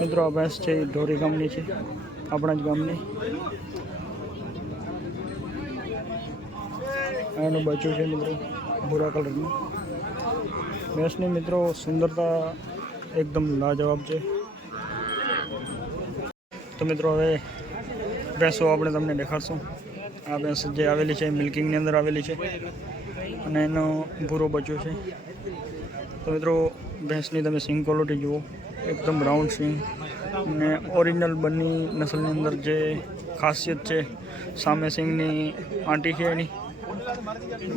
મિત્રો, આ ભેંસ છે ઢોરી ગામની છે, આપણા જ ગામની. એનું બચ્યું છે મિત્રો, ભૂરા કલરનું. ભેંસની મિત્રો, સુંદરતા એકદમ લાજવાબ છે. તો મિત્રો, હવે ભેંસો આપણે તમને દેખાડશું. આ ભેંસ જે આવેલી છે મિલ્કિંગની અંદર આવેલી છે, અને એનો ભૂરો બચ્યો છે. તો મિત્રો, ભેંસની તમે સિંગ ક્વોલિટી જુઓ. એકદમ રાઉન્ડ સિંગ અને ઓરિજિનલ બની નસલની અંદર જે ખાસિયત છે, સામે સિંગની આંટી છે એની.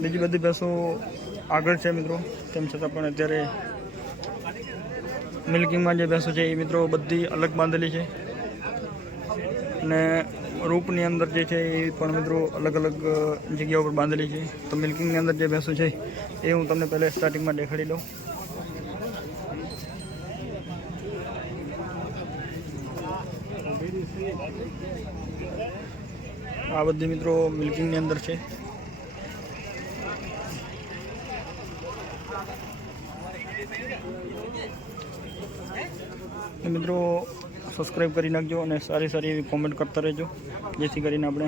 બીજી બધી ભેંસો આગળ છે મિત્રો. તેમ છતાં પણ અત્યારે મિલ્કિંગમાં જે ભેંસો છે એ મિત્રો બધી અલગ બાંધેલી છે. અને રૂપની અંદર જે છે એ પણ મિત્રો અલગ અલગ જગ્યા ઉપર બાંધેલી છે. તો મિલ્કિંગની અંદર જે ભેંસો છે એ હું તમને પહેલાં સ્ટાર્ટિંગમાં દેખાડી દઉં. આ બધી મિત્રો મિલ્કિંગની અંદર છે. મિત્રો સબસ્ક્રાઈબ કરી નાખજો અને સારી સારી એવી કોમેન્ટ કરતા રહેજો, જેથી કરીને આપણે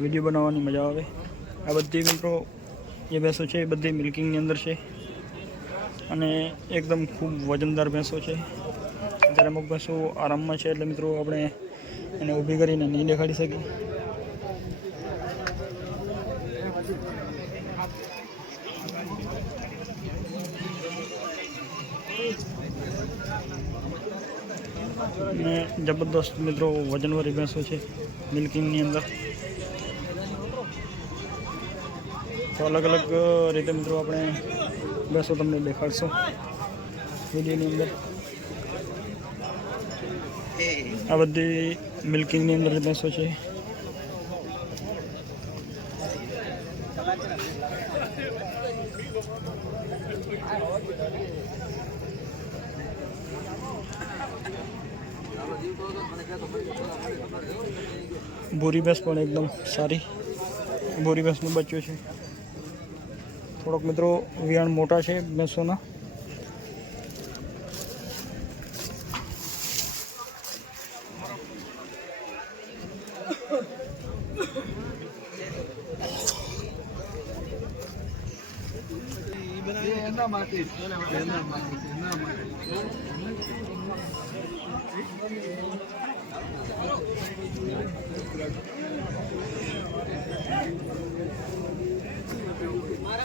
વીડિયો બનાવવાની મજા આવે. આ બધી મિત્રો જે ભેંસો છે, એ બધી મિલ્કિંગની અંદર છે. અને એકદમ ખૂબ વજનદાર ભેંસો છે. જ્યારે અમુક ભેંસો આરામમાં છે, એટલે મિત્રો આપણે એને ઊભી કરીને નહીં દેખાડી શકીએ ને જબરદસ્ત મિત્રો વજનવાળી ભેંસો છે મિલ્કિંગની અંદર. તો અલગ અલગ રીતે મિત્રો આપણે ભેંસો તમને દેખાડશું વિડીયોની અંદર. આ બધી મિલ્કિંગની અંદર ભેંસો છે. ભૂરી ભેંસ પણ એકદમ સારી. ભૂરી ભેંસનું બચ્યો છે. થોડોક મિત્રો વિયાણ મોટા છે ભેંસોના Mara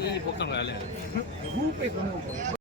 ఈ పుస్తకం రాలేదు